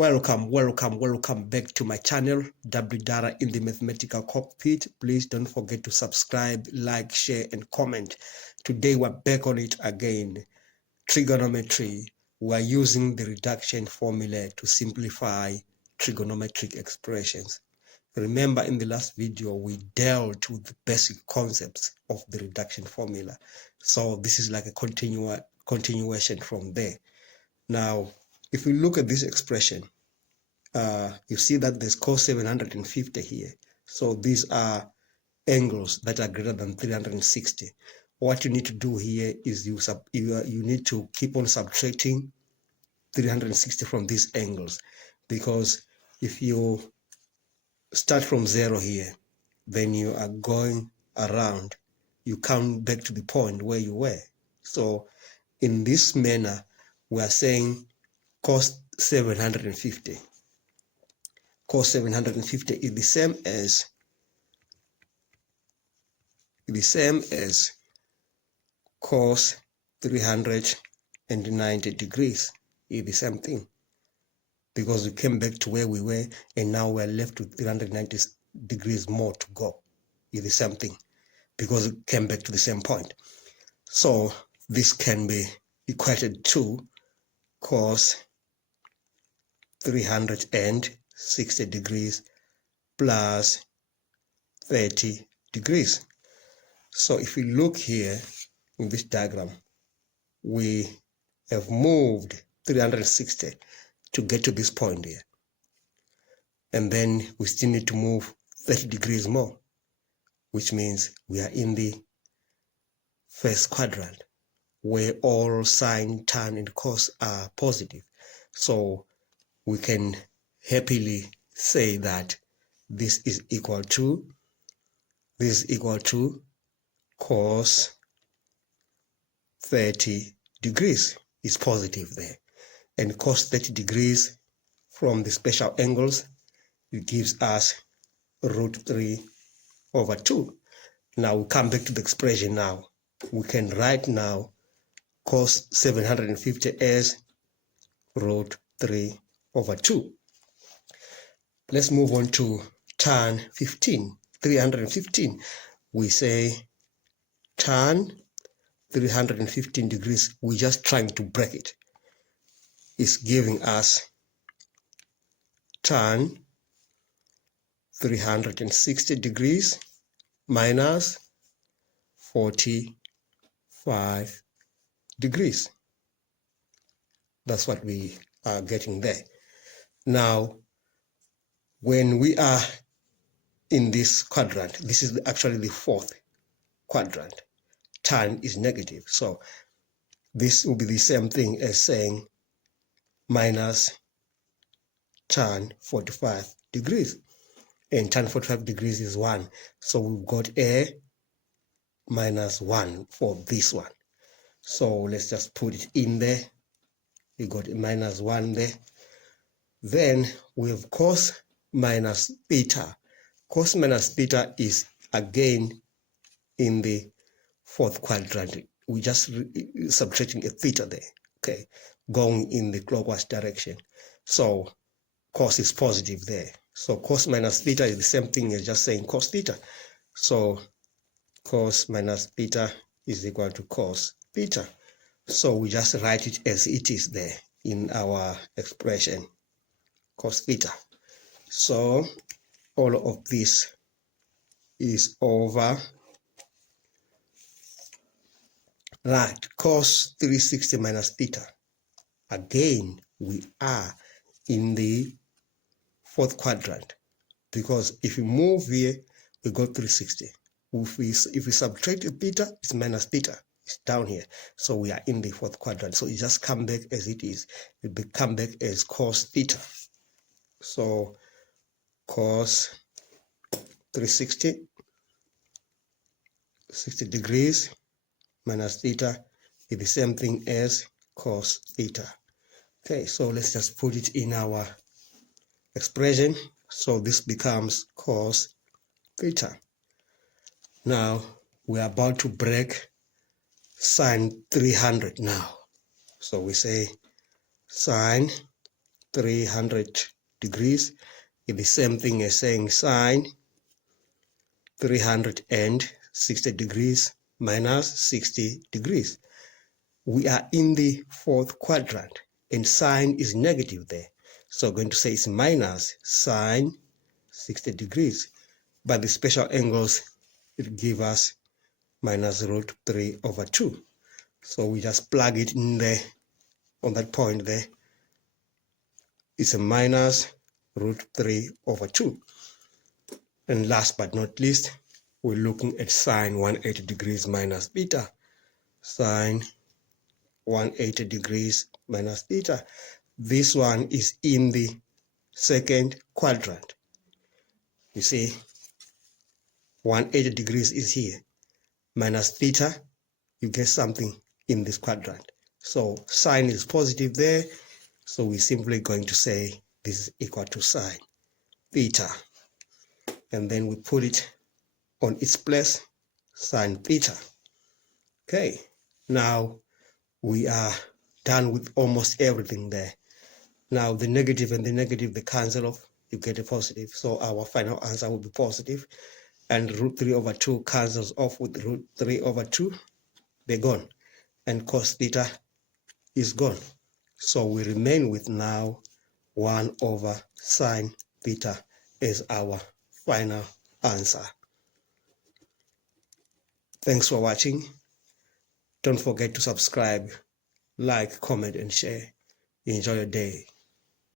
Welcome back to my channel, W Dara in the Mathematical Cockpit. Please don't forget to subscribe, like, share, and comment. Today we're back on it again. Trigonometry. We're using the reduction formula to simplify trigonometric expressions. Remember, in the last video, we dealt with the basic concepts of the reduction formula. So this is like a continuation from there. Now, if we look at this expression, you see that there's cos 750 here. So these are angles that are greater than 360. What you need to do here is you need to keep on subtracting 360 from these angles, because if you start from 0 here, then you are going around, you come back to the point where you were. So in this manner, we are saying cos 750. Cos 750 is the same as cos 390 degrees. Is the same thing, because we came back to where we were and now we're left with 390 degrees more to go. Is the same thing, because we came back to the same point. So this can be equated to cos 360 degrees plus 30 degrees. So if we look here in this diagram, we have moved 360 to get to this point here. And then we still need to move 30 degrees more, which means we are in the first quadrant, where all sine, tan, and cos are positive. So we can happily say that this is equal to cos 30 degrees is positive there. And cos 30 degrees from the special angles, it gives us √3/2. Now we come back to the expression now. We can write now cos 750 as √3/2. Let's move on to tan 315. We say tan 315 degrees, we're just trying to break it. It's giving us tan 360 degrees minus 45 degrees. That's what we are getting there. Now, when we are in this quadrant, this is actually the fourth quadrant. Tan is negative, so this will be the same thing as saying minus tan 45 degrees. And tan 45 degrees is 1. So we've got a minus 1 for this one. So let's just put it in there. We got a minus 1 there. Then we have cos minus theta. Cos minus theta is again in the fourth quadrant. We just subtracting a theta there, okay, going in the clockwise direction. So cos is positive there. So cos minus theta is the same thing as just saying cos theta. So cos minus theta is equal to cos theta. So we just write it as it is there in our expression, cos theta. So all of this is over. Right, cos 360 minus theta. Again, we are in the fourth quadrant, because if we move here, we got 360. If we subtract the theta, it's minus theta. It's down here. So we are in the fourth quadrant. So it just come back as it is. It will come back as cos theta. So cos 360 degrees minus theta is the same thing as cos theta. Okay, so let's just put it in our expression. So this becomes cos theta. Now we are about to break sine 300 now. So we say sine 300 degrees is the same thing as saying sine 360 degrees minus 60 degrees. We are in the fourth quadrant and sine is negative there. So I'm going to say it's minus sine 60 degrees. But the special angles, it gives us minus root 3 over 2. So we just plug it in there on that point there. It's a minus root 3 over 2. And last but not least, we're looking at sine 180 degrees minus theta. Sine 180 degrees minus theta. This one is in the second quadrant. You see, 180 degrees is here. Minus theta, you get something in this quadrant. So sine is positive there. So we're simply going to say this is equal to sine theta. And then we put it on its place, sine theta. Okay, now we are done with almost everything there. Now the negative and the negative, they cancel off, you get a positive. So our final answer will be positive. And root 3 over 2 cancels off with root 3 over 2. They're gone. And cos theta is gone. So we remain with now 1 over sine theta as our final answer. Thanks for watching. Don't forget to subscribe, like, comment, and share. Enjoy your day.